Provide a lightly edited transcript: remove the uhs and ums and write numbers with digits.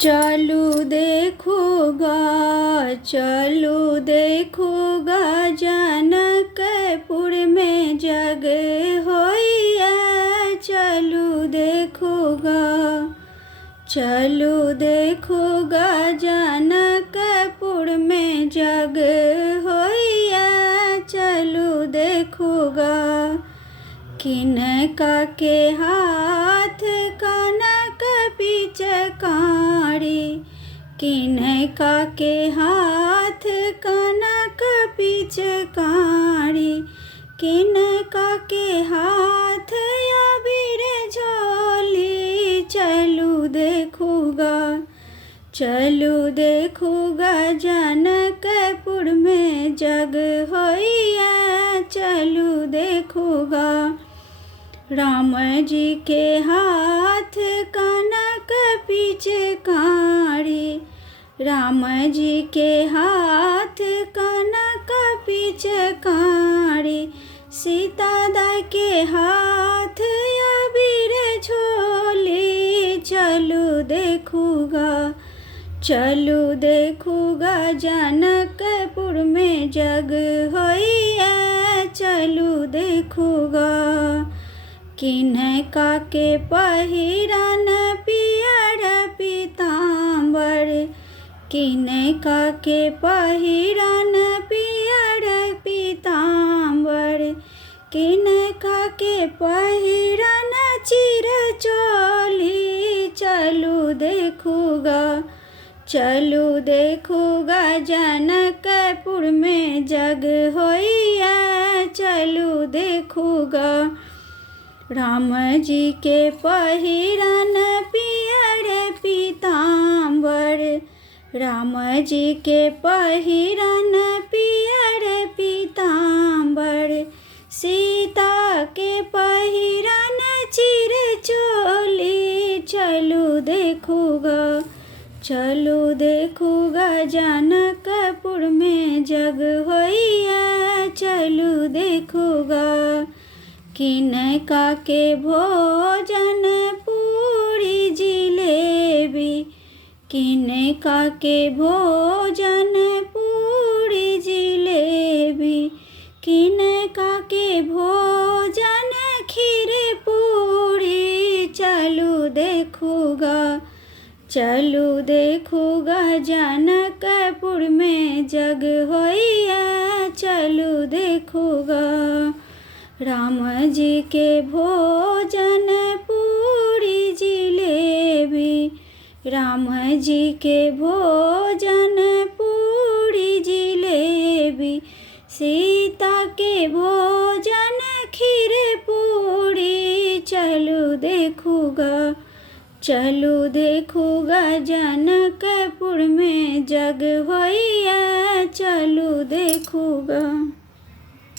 चलू देखूगा, चलू देखूगा, जनकपुर में जग होइया। चलू देखूगा, चलू देखूगा, जनकपुर में जग होइया। चलू देखूगा, किनका के हाथ कनक पिचकारी, किनका के हाथ कनक पिचकारी, किनका के हाथ अबीर झोली। चलू देखूगा, चलू देखूगा, जनकपुर में जग होइया। चलू देखूगा, राम जी के हाथ कनक पिचकारी, राम जी के हाथ कनक पिचकारी, सीता दा के हाथ अबीर झोली। चलू देखूगा, चलू देखूगा, जनकपुर में जग होइया। चलू देखूगा, किनका के पहिरन पियर पीताम्बर, किनका के पहिरन पियर पीताम्बर, किनका के पहिरन चिरचोली। चलू देखूगा, चलू देखूगा, जनकपुर में जग होइया। चलू देखूगा, राम जी के पहिरन पियर पीताम्बर, राम जी के पहिरन पियर पीताम्बर, सीता के पहिरन चिरचोली। चलू देखूगा, चलू देखूगा, जनकपुर में जग होइया। चलू देखूगा, किनका के भोजन पूरी जिलेबी, किनका के भोजन पूरी जिलेबी, किनका के भोजन खीर पूरी। चलू देखूगा, चलू देखूगा, जनकपुर में जग होइया। चलू देखूगा, राम जी के भोजन पूरी जिलेबी, राम जी के भोजन पूरी जिलेबी, सीता के भोजन खीर पूरी। चलू देखूगा, चलू देखूगा, जनकपुर में जग होइया। चलू देखूगा।